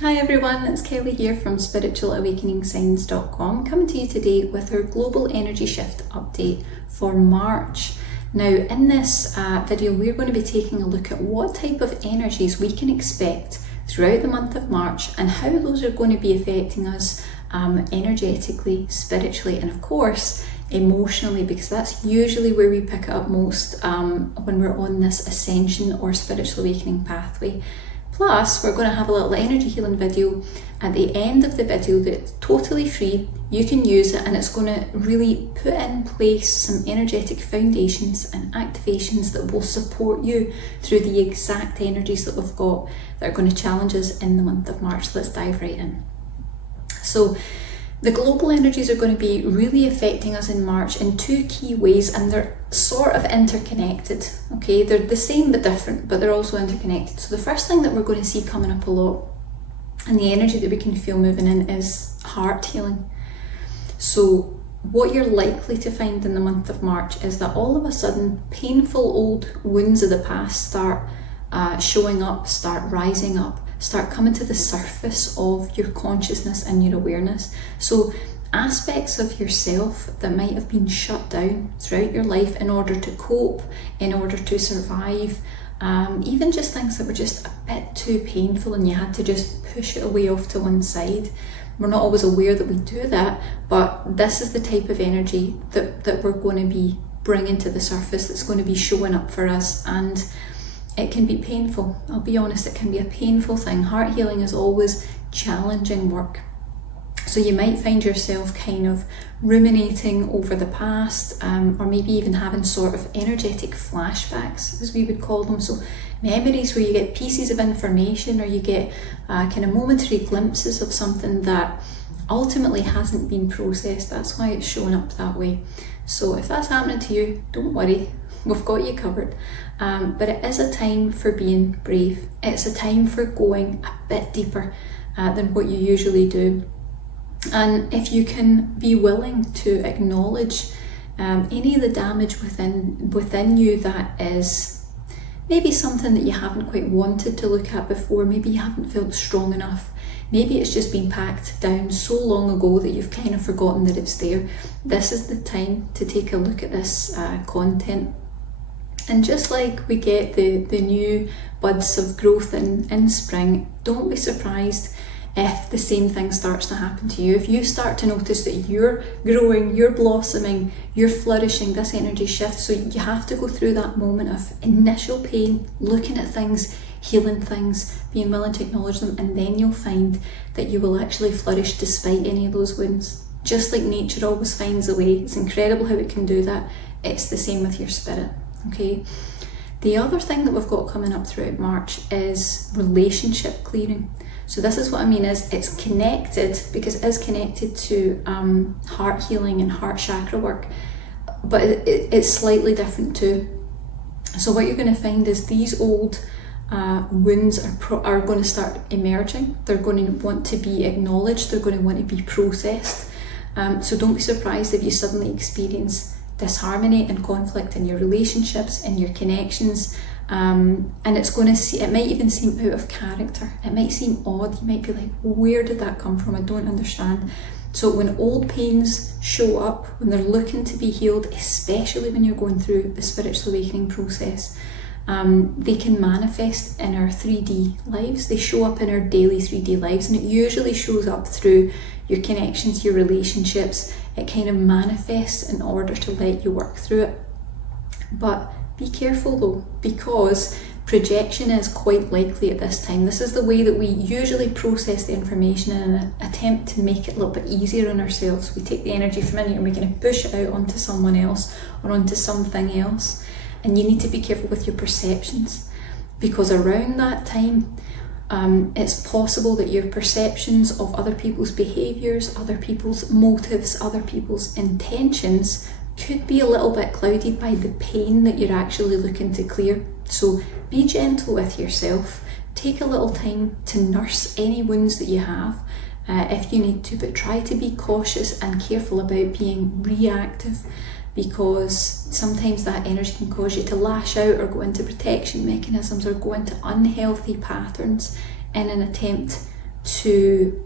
Hi everyone, it's Kelly here from spiritualawakeningsigns.com, coming to you today with our global energy shift update for March. Now in this video we're going to be taking a look at what type of energies we can expect throughout the month of March and how those are going to be affecting us energetically, spiritually, and of course emotionally, because that's usually where we pick it up most when we're on this ascension or spiritual awakening pathway. Plus, we're going to have a little energy healing video at the end of the video that's totally free. You can use it and it's going to really put in place some energetic foundations and activations that will support you through the exact energies that we've got that are going to challenge us in the month of March. Let's dive right in. So, the global energies are going to be really affecting us in March in two key ways, and they're sort of interconnected, okay? They're the same but different, but they're also interconnected. So the first thing that we're going to see coming up a lot, and the energy that we can feel moving in, is heart healing. So what you're likely to find in the month of March is that all of a sudden painful old wounds of the past start showing up, start rising up, start coming to the surface of your consciousness and your awareness. So aspects of yourself that might have been shut down throughout your life in order to cope, in order to survive, even just things that were just a bit too painful and you had to just push it away off to one side. We're not always aware that we do that, but this is the type of energy that we're going to be bringing to the surface, that's going to be showing up for us. And it can be painful. I'll be honest, it can be a painful thing. Heart healing is always challenging work. So you might find yourself kind of ruminating over the past, or maybe even having sort of energetic flashbacks, as we would call them. So memories where you get pieces of information, or you get kind of momentary glimpses of something that ultimately hasn't been processed. That's why it's showing up that way. So if that's happening to you, don't worry. We've got you covered. But it is a time for being brave. It's a time for going a bit deeper than what you usually do. And if you can be willing to acknowledge any of the damage within you that is maybe something that you haven't quite wanted to look at before, maybe you haven't felt strong enough, maybe it's just been packed down so long ago that you've kind of forgotten that it's there. This is the time to take a look at this content. And just like we get the new buds of growth in spring, don't be surprised if the same thing starts to happen to you. If you start to notice that you're growing, you're blossoming, you're flourishing, this energy shift. So you have to go through that moment of initial pain, looking at things, healing things, being willing to acknowledge them, and then you'll find that you will actually flourish despite any of those wounds. Just like nature always finds a way. It's incredible how it can do that. It's the same with your spirit. Okay. The other thing that we've got coming up throughout March is relationship clearing. So this is what I mean is it's connected, because it is connected to heart healing and heart chakra work, but it's slightly different too. So what you're going to find is these old wounds are going to start emerging. They're going to want to be acknowledged. They're going to want to be processed. So don't be surprised if you suddenly experience disharmony and conflict in your relationships, in your connections, and it might even seem out of character. It might seem odd. You might be like, where did that come from? I don't understand. So when old pains show up, when they're looking to be healed, especially when you're going through the spiritual awakening process, they can manifest in our 3D lives. They show up in our daily 3D lives, and it usually shows up through your connections, your relationships. It kind of manifests in order to let you work through it. But be careful though, because projection is quite likely at this time. This is the way that we usually process the information in an attempt to make it a little bit easier on ourselves. We take the energy from in here and we're going to push it out onto someone else or onto something else. And you need to be careful with your perceptions, because around that time, it's possible that your perceptions of other people's behaviours, other people's motives, other people's intentions could be a little bit clouded by the pain that you're actually looking to clear. So be gentle with yourself. Take a little time to nurse any wounds that you have if you need to, but try to be cautious and careful about being reactive, because sometimes that energy can cause you to lash out or go into protection mechanisms or go into unhealthy patterns in an attempt to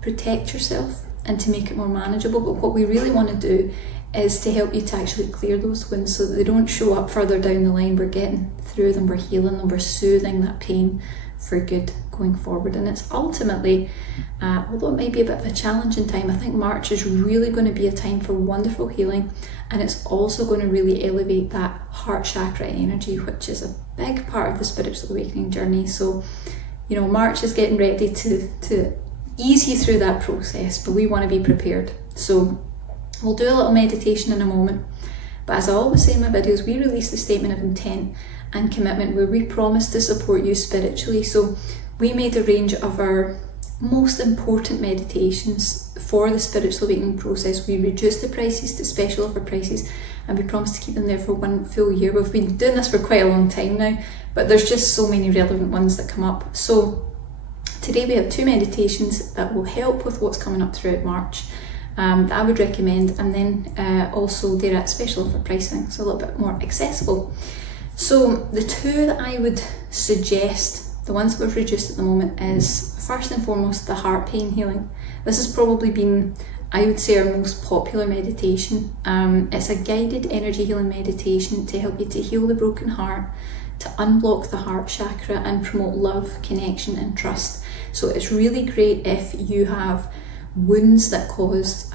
protect yourself and to make it more manageable. But what we really want to do is to help you to actually clear those wounds so that they don't show up further down the line. We're getting through them, we're healing them, we're soothing that pain for good going forward. And it's ultimately, although it might be a bit of a challenging time, I think March is really going to be a time for wonderful healing, and it's also going to really elevate that heart chakra energy, which is a big part of the spiritual awakening journey. So, you know, March is getting ready to ease you through that process, but we want to be prepared. So we'll do a little meditation in a moment, but as I always say in my videos, we release the statement of intent and commitment where we promise to support you spiritually. So we made a range of our most important meditations for the spiritual awakening process. We reduced the prices to special offer prices, and we promised to keep them there for 1 full year. We've been doing this for quite a long time now, but there's just so many relevant ones that come up. So today we have 2 meditations that will help with what's coming up throughout March, that I would recommend, and then also they're at special offer pricing, so a little bit more accessible. So the 2 that I would suggest, the ones that we've reduced at the moment, is first and foremost the heart pain healing. This has probably been, I would say, our most popular meditation. It's a guided energy healing meditation to help you to heal the broken heart, to unblock the heart chakra and promote love, connection and trust. So it's really great if you have wounds that caused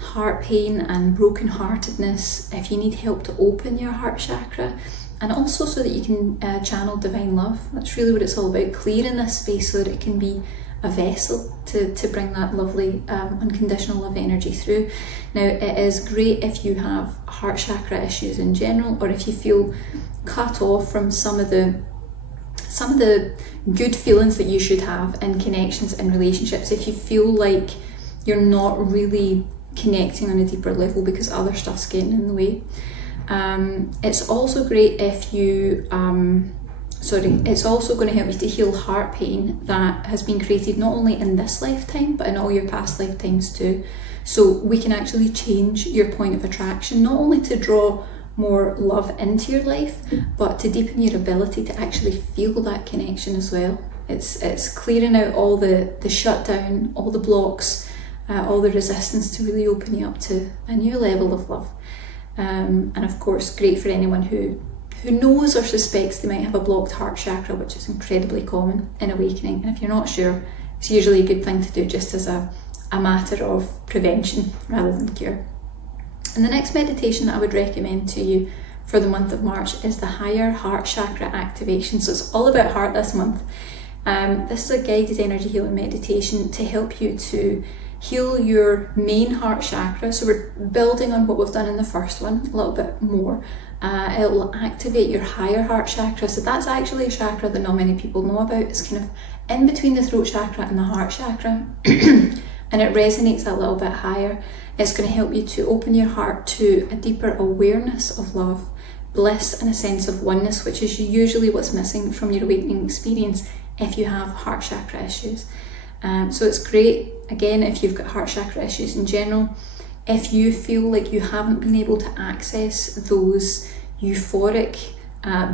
heart pain and broken heartedness, if you need help to open your heart chakra, and also so that you can channel divine love. That's really what it's all about, clearing this space so that it can be a vessel to bring that lovely unconditional love energy through. Now, it is great if you have heart chakra issues in general, or if you feel cut off from some of the good feelings that you should have in connections and relationships. If you feel like you're not really connecting on a deeper level because other stuff's getting in the way. It's also great if you, it's also going to help you to heal heart pain that has been created not only in this lifetime, but in all your past lifetimes too. So we can actually change your point of attraction, not only to draw more love into your life, but to deepen your ability to actually feel that connection as well. It's clearing out all the shutdown, all the blocks, all the resistance, to really open you up to a new level of love. And of course, great for anyone who knows or suspects they might have a blocked heart chakra, which is incredibly common in awakening. And if you're not sure, it's usually a good thing to do just as a matter of prevention rather than cure. And the next meditation that I would recommend to you for the month of March is the higher heart chakra activation. So it's all about heart this month. This is a guided energy healing meditation to help you to heal your main heart chakra. So we're building on what we've done in the first one a little bit more. It will activate your higher heart chakra. So that's actually a chakra that not many people know about. It's kind of in between the throat chakra and the heart chakra. And it resonates a little bit higher. It's going to help you to open your heart to a deeper awareness of love, bliss and a sense of oneness, which is usually what's missing from your awakening experience if you have heart chakra issues. So it's great, again, if you've got heart chakra issues in general, if you feel like you haven't been able to access those euphoric,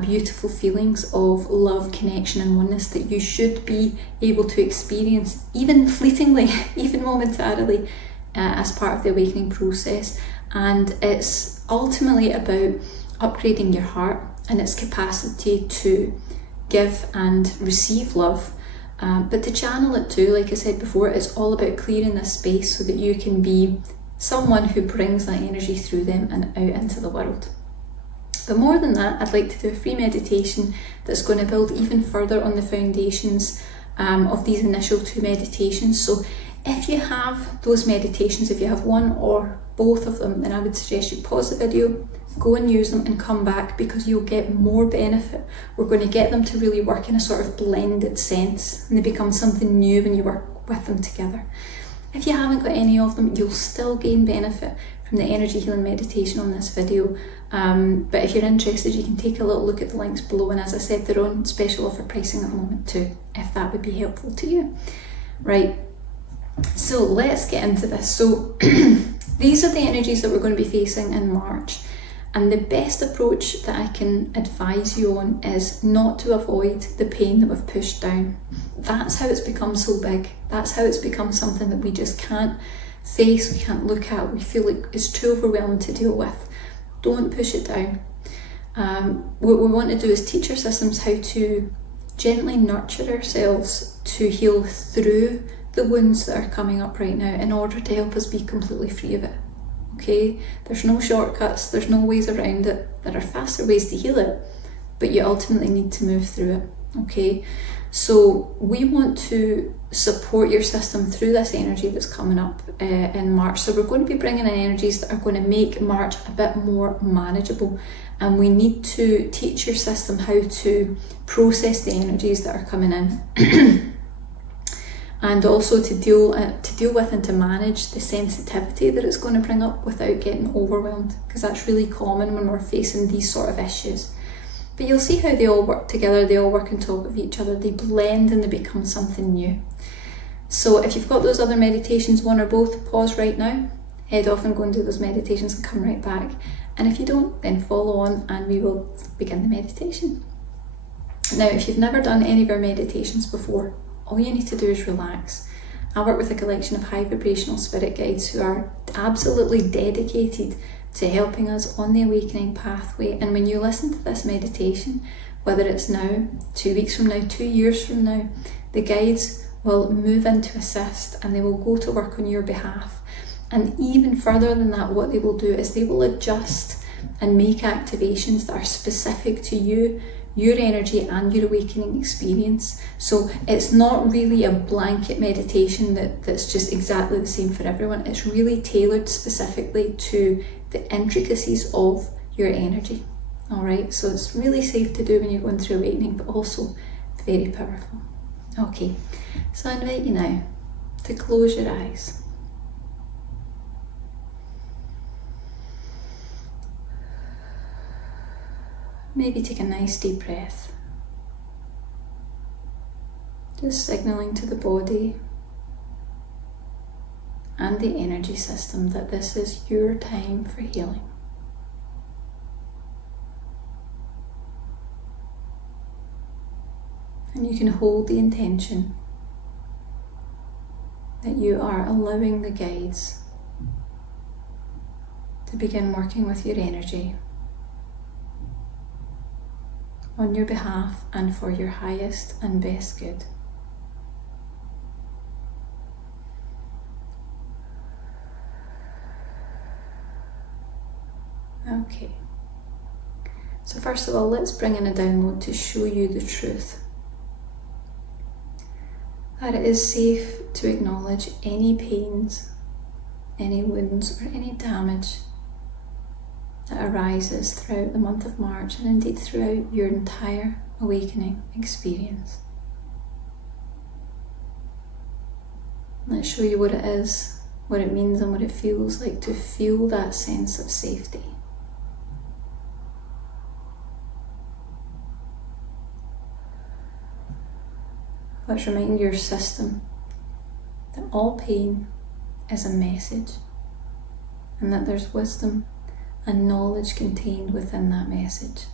beautiful feelings of love, connection and oneness that you should be able to experience, even fleetingly, even momentarily, as part of the awakening process. And it's ultimately about upgrading your heart and its capacity to give and receive love. But to channel it too, like I said before, it's all about clearing this space so that you can be someone who brings that energy through them and out into the world. But more than that, I'd like to do a free meditation that's going to build even further on the foundations of these initial 2 meditations. So if you have those meditations, if you have one or both of them, then I would suggest you pause the video, go and use them and come back, because you'll get more benefit. We're going to get them to really work in a sort of blended sense, and they become something new when you work with them together. If you haven't got any of them, you'll still gain benefit from the energy healing meditation on this video. But if you're interested, you can take a little look at the links below, and as I said, they're on special offer pricing at the moment too, if that would be helpful to you. Right, so let's get into this. So these are the energies that we're going to be facing in March. And the best approach that I can advise you on is not to avoid the pain that we've pushed down. That's how it's become so big. That's how it's become something that we just can't face, we can't look at, we feel like it's too overwhelming to deal with. Don't push it down. What we want to do is teach our systems how to gently nurture ourselves to heal through the wounds that are coming up right now in order to help us be completely free of it. Okay, there's no shortcuts, there's no ways around it. There are faster ways to heal it, but you ultimately need to move through it. Okay, so we want to support your system through this energy that's coming up in March. So we're going to be bringing in energies that are going to make March a bit more manageable, and we need to teach your system how to process the energies that are coming in. And also to deal with and to manage the sensitivity that it's going to bring up without getting overwhelmed, because that's really common when we're facing these sort of issues. But you'll see how they all work together, they all work on top of each other, they blend and they become something new. So if you've got those other meditations, one or both, pause right now, head off and go and do those meditations and come right back. And if you don't, then follow on and we will begin the meditation. Now, if you've never done any of our meditations before, all you need to do is relax. I work with a collection of high vibrational spirit guides who are absolutely dedicated to helping us on the awakening pathway. And when you listen to this meditation, whether it's now, 2 weeks from now, 2 years from now, the guides will move in to assist and they will go to work on your behalf. And even further than that, what they will do is they will adjust and make activations that are specific to you, your energy and your awakening experience. So it's not really a blanket meditation that's just exactly the same for everyone. It's really tailored specifically to the intricacies of your energy. All right, so it's really safe to do when you're going through awakening, but also very powerful. Okay, so I invite you now to close your eyes. Maybe take a nice deep breath, just signaling to the body and the energy system that this is your time for healing. And you can hold the intention that you are allowing the guides to begin working with your energy on your behalf and for your highest and best good. Okay, so first of all, let's bring in a download to show you the truth. That it is safe to acknowledge any pains, any wounds, or any damage that arises throughout the month of March and indeed throughout your entire awakening experience. Let's show you what it is, what it means and what it feels like to feel that sense of safety. Let's remind your system that all pain is a message and that there's wisdom and knowledge contained within that message.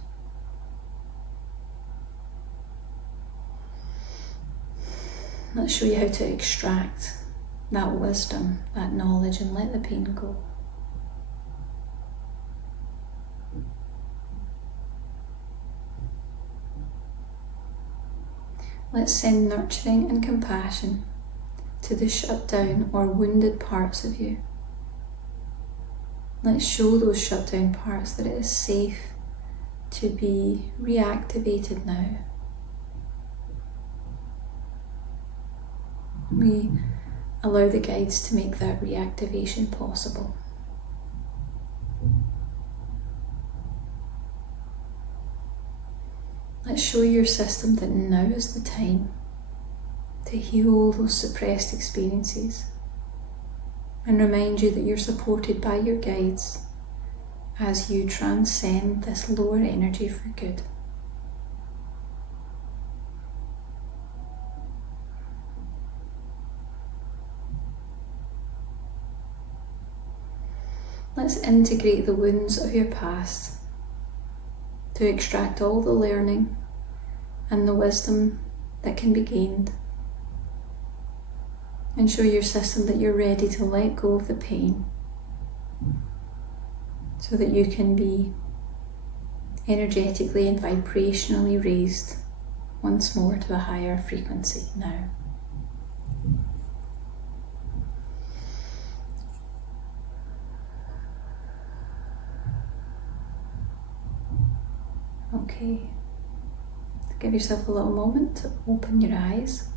Let's show you how to extract that wisdom, that knowledge, and let the pain go. Let's send nurturing and compassion to the shut down or wounded parts of you. Let's show those shut down parts that it is safe to be reactivated now. We allow the guides to make that reactivation possible. Let's show your system that now is the time to heal those suppressed experiences and remind you that you're supported by your guides as you transcend this lower energy for good. Let's integrate the wounds of your past to extract all the learning and the wisdom that can be gained, and show your system that you're ready to let go of the pain so that you can be energetically and vibrationally raised once more to a higher frequency now. Okay, give yourself a little moment to open your eyes.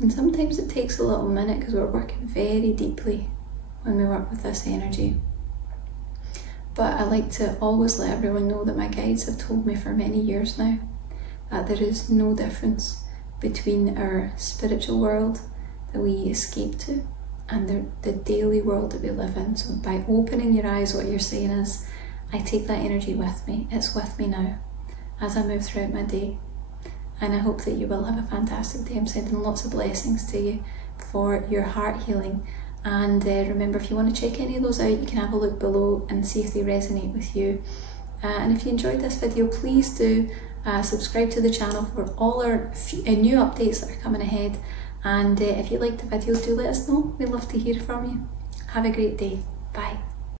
And sometimes it takes a little minute because we're working very deeply when we work with this energy. But I like to always let everyone know that my guides have told me for many years now that there is no difference between our spiritual world that we escape to and the daily world that we live in. So by opening your eyes, what you're saying is, I take that energy with me. It's with me now as I move throughout my day. And I hope that you will have a fantastic day. I'm sending lots of blessings to you for your heart healing. And remember, if you want to check any of those out, you can have a look below and see if they resonate with you. And if you enjoyed this video, please do subscribe to the channel for all our new updates that are coming ahead. And if you liked the video, do let us know. We'd love to hear from you. Have a great day. Bye.